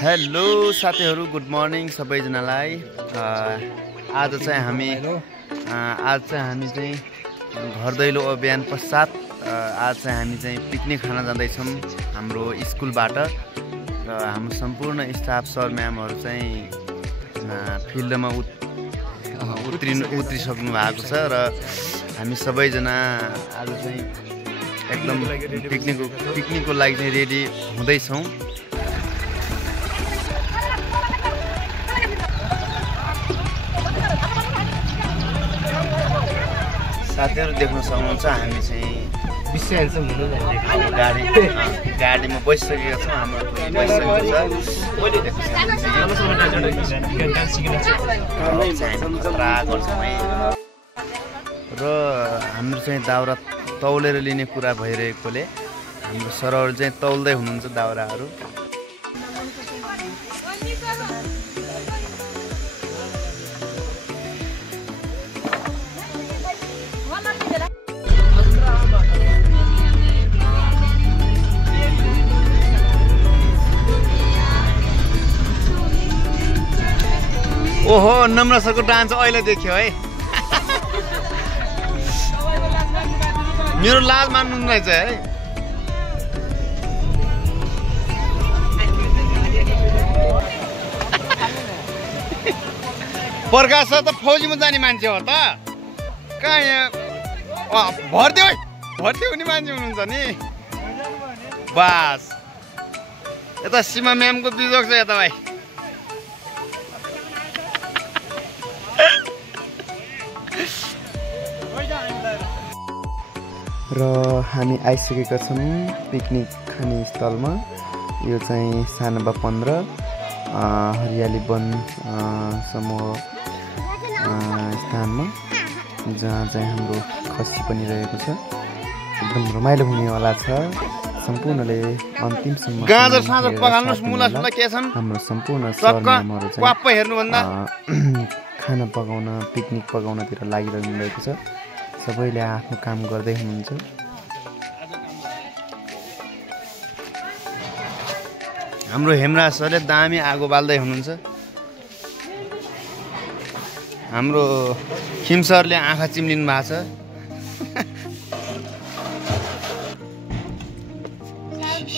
Hello साथीहरु, good morning सबैजनालाई। आज चाहिँ हामी चाहिँ घर दैलो अभियान पश्चात आज चाहिँ हामी चाहिँ पिकनिक खान जाँदैछौँ हाम्रो स्कुलबाट। र हाम्रो सम्पूर्ण स्टाफ सर म्यामहरु चाहिँ फिल्डमा उत्रिसक्नु भएको छ र हामी सबैजना आज चाहिँ एकदम पिकनिकको लागि चाहिँ रेडी हुँदैछौँ। साथीहरु देख्न सक्नुहुन्छ हामी चाहिँ गाडीमा बसिसकेका छौँ। हाम्रो र हाम्रो चाहिँ दाउरा तौलेर लिने कुरा भइरहेकोले हाम्रो सरहरू चाहिँ तौल्दै हुनुहुन्छ दाउराहरू। ओहो, नम्र सरको डान्स अहिले देख्यो है। मेरो लाज मान्नु रहेछ है। प्रकाश सर त फौजीमा जाने मान्छे हो त। कहाँ यहाँ भर्ती हुने मान्छे हुनुहुन्छ नि। बास यता सीमा म्यामको बिजोग छ यता भाइ। र हामी आइसकेका छौँ पिकनिक खाने स्थलमा। यो चाहिँ सानोबा 15 हरियाली वन समूह स्थानमा, जहाँ चाहिँ हाम्रो खसी पनि रहेको छ। एकदम रमाइलो हुनेवाला छ। सम्पूर्णले अन्तिमसम्म हाम्रो सम्पूर्ण सरनामहरू चाहिँ खाना पकाउन, पिकनिक पकाउनतिर लागिरहनु भएको छ। सबैले आफ्नो काम गर्दै हुनुहुन्छ। हाम्रो हेमराज सरले दामी आगो बाल्दै हुनुहुन्छ। हाम्रो खिम सरले आँखा चिम्लिनु भएको छ।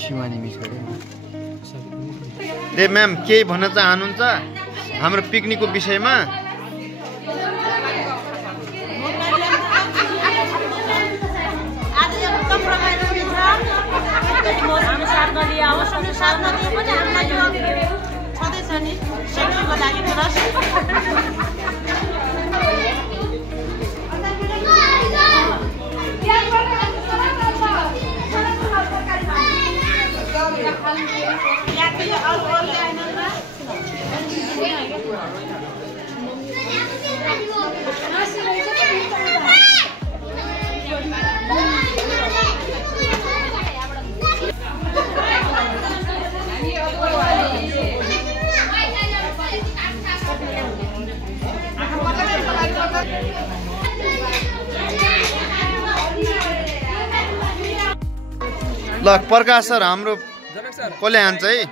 शिवानी मिसले दे म्याम केही भन्न चाहनुहुन्छ हाम्रो पिकनिकको विषयमा? ल प्रकाश सर हाम्रो कसले हान्छ है?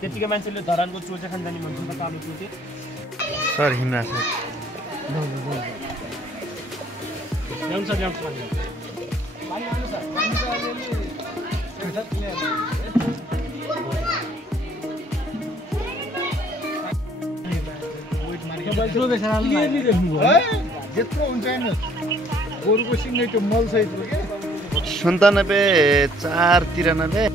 त्यतिकै मान्छेले धरानको चोचे खान जाने भन्छ त कालो चोचे सर हिम्रा सर ल्याउँछ ल्याउँछ यत्रो हुन्छ नि गोरुको सिङ्गै त्यो मल सहितको के 97 493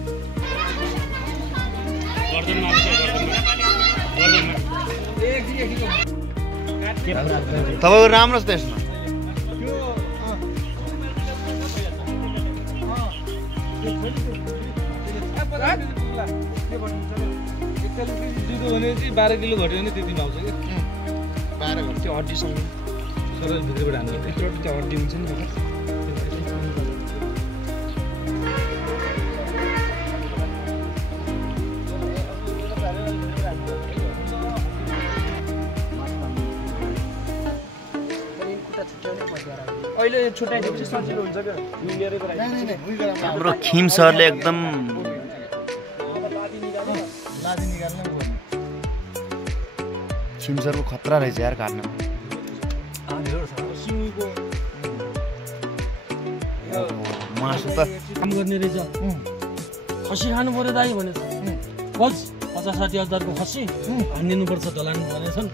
तपाईँको राम्रो छ त्यसमा भने चाहिँ 12 किलो घट्यो भने त्यति आउँछ कि 12 घन्टा त्यो हड्डीसँग सरल भित्रबाट हाल्नु यत्रो त्यो हड्डी हुन्छ नि अहिले छुट्याइदिएपछि सजिलो हुन्छ क्या मिलेरै हाम्रो खिम सरले एकदम खिम सरको खतरा रहेछ यार काट्न मासु त काम गर्ने रहेछ खसी खानु पर्यो दाइ भनेछ 50-60 हजारको खसी हानिदिनुपर्छ ढलान भनेछन्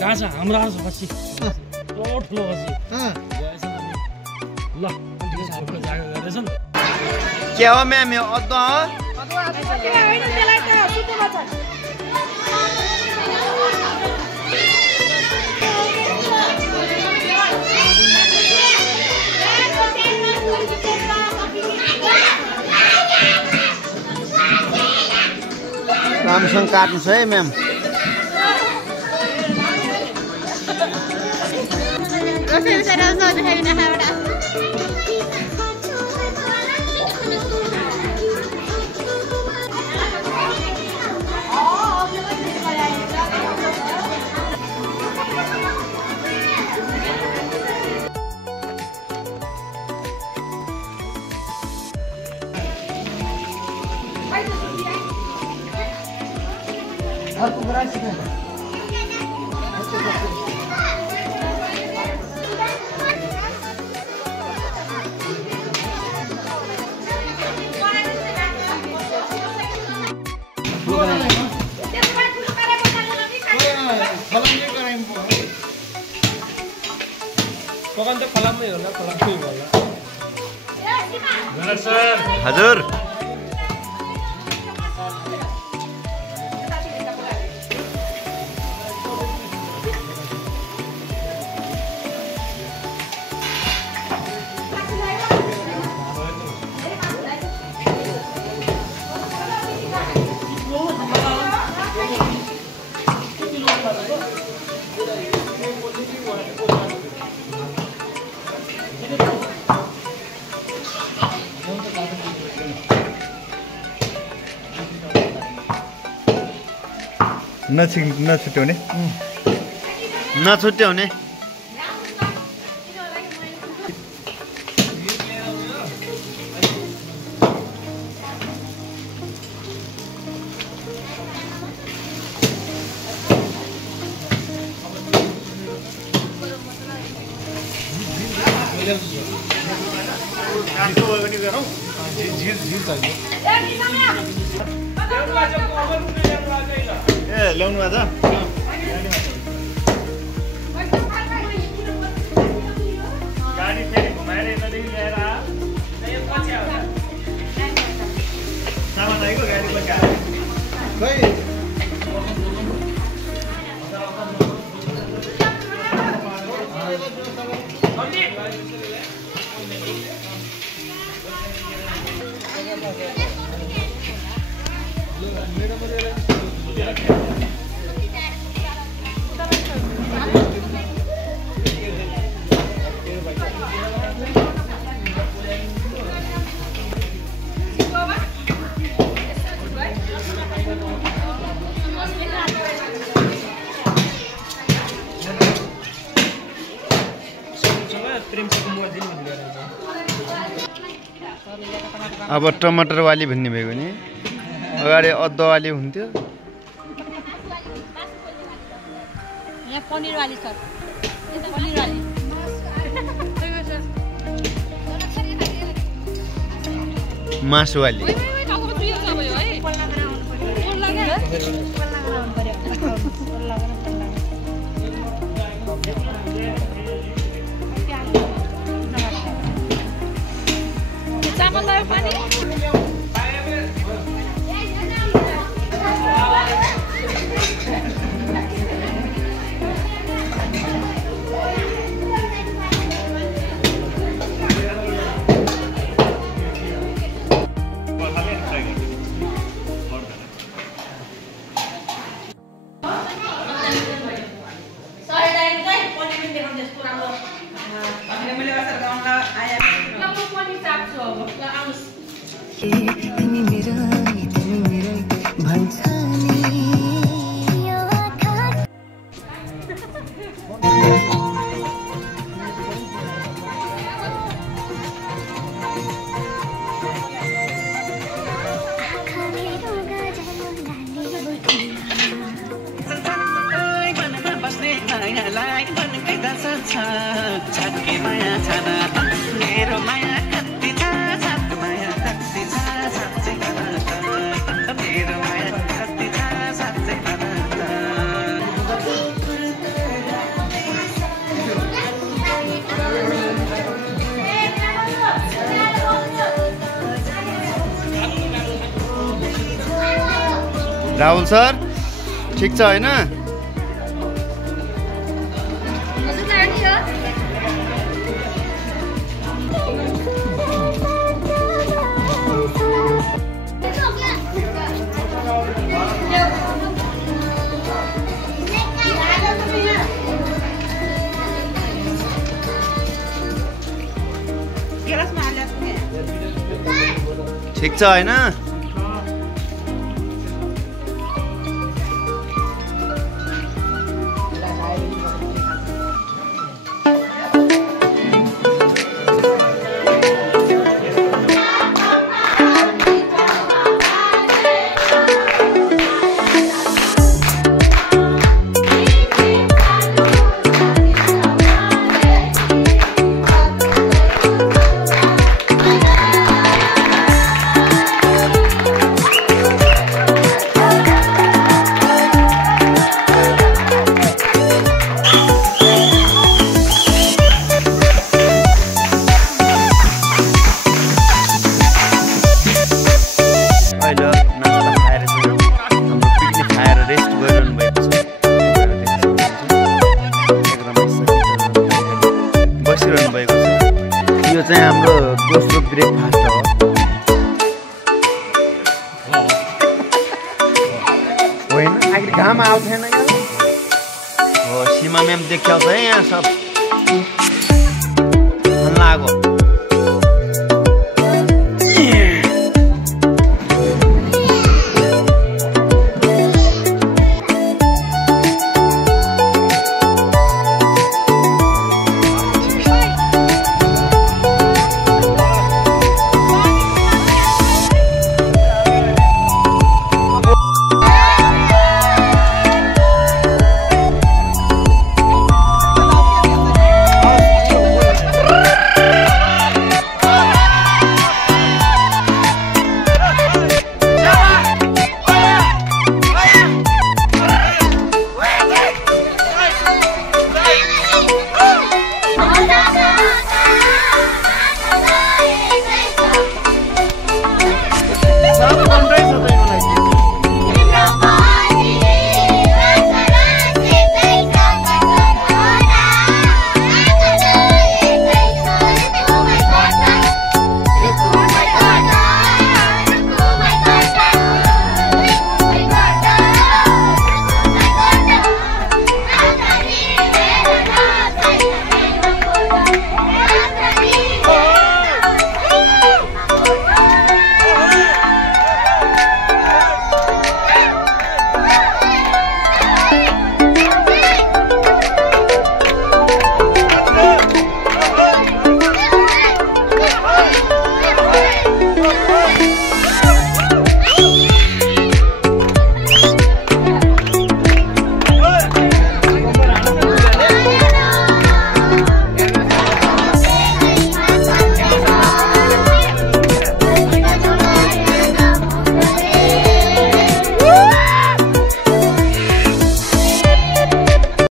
कहाँ छ हाम्रो आउँछ खसी ठुलो खसी ल जागा गरेछन् के हो म्याम यो अदुवा हो राम्रोसँग काट्नु छ है म्याम पकाउनु त फलाममै होला फलाममै होला हजुर नछुट्याउने नछुट्याउने ए ल्याउनु आज गाडी फेरि घुमाएर यतादेखि ल्याएर सामान आएको गाडी खै प्रेमसँग मोबाइल दिनु भनेर अब टमाटरवाली भन्ने भएको नि अगाडि अदुवाली हुन्थ्यो यहाँ पनिरवाली छ पनिरवाली मासुवाली चामल लगायो पानी राहुल सर ठिक छ हैन ठिक छ हैन यो चाहिँ हाम्रो दोस्रो ब्रेकफास्ट हो होइन आखिर घाम आउँथेन हो सीमा म्याम देख्याउँछ है यहाँ सब लाग्यो